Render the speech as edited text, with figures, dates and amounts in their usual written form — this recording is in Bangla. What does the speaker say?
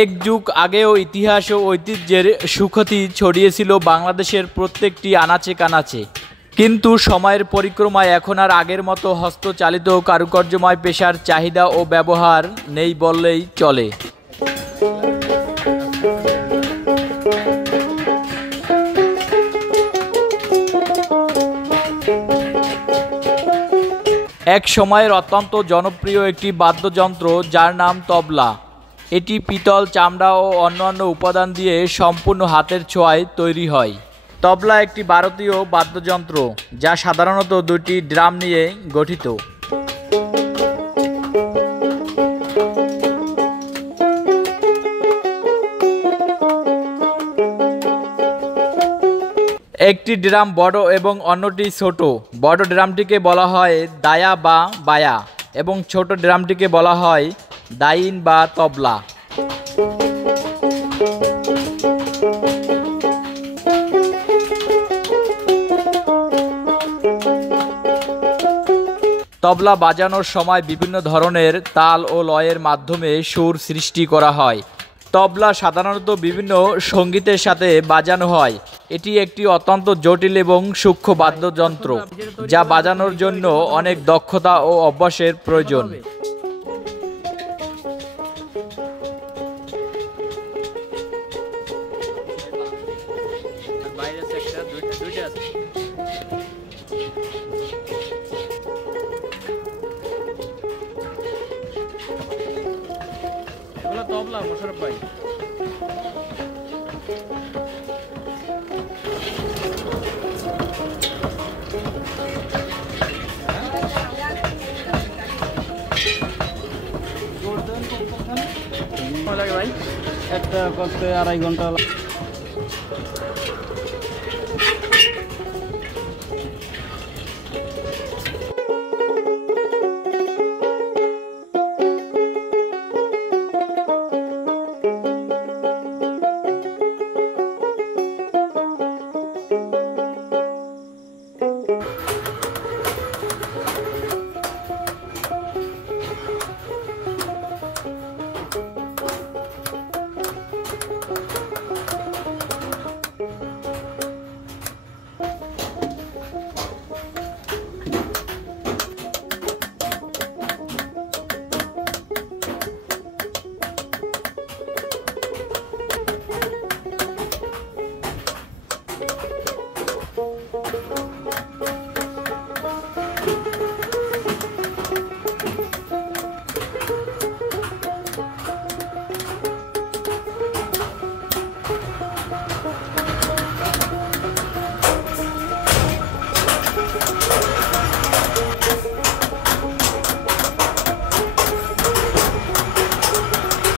এক যুগ আগেও ইতিহাস ও ঐতিহ্যের সুখ্যাতি ছড়িয়েছিল বাংলাদেশের প্রত্যেকটি আনাচে কানাচে। কিন্তু সময়ের পরিক্রমায় এখন আর আগের মতো হস্তচালিত কারুকার্যময় পেশার চাহিদা ও ব্যবহার নেই বললেই চলে। এক সময়ের অত্যন্ত জনপ্রিয় একটি বাদ্যযন্ত্র যার নাম তবলা। এটি পিতল, চামড়া ও অন্যান্য উপাদান দিয়ে সম্পূর্ণ হাতের ছোঁয়ায় তৈরি হয়। তবলা একটি ভারতীয় বাদ্যযন্ত্র যা সাধারণত দুটি ড্রাম নিয়ে গঠিত। একটি ড্রাম বড় এবং অন্যটি ছোট। বড় ড্রামটিকে বলা হয় দায়া বা বায়া এবং ছোট ড্রামটিকে বলা হয় দাইন বা তবলা। তবলা বাজানোর সময় বিভিন্ন ধরনের তাল ও লয়ের মাধ্যমে সুর সৃষ্টি করা হয়। তবলা সাধারণত বিভিন্ন সঙ্গীতের সাথে বাজানো হয়। এটি একটি অত্যন্ত জটিল এবং সূক্ষ্ম বাদ্যযন্ত্র যা বাজানোর জন্য অনেক দক্ষতা ও অভ্যাসের প্রয়োজন। তবলা মোশাররফ ভাই একটা করতে 2.5 ঘন্টা।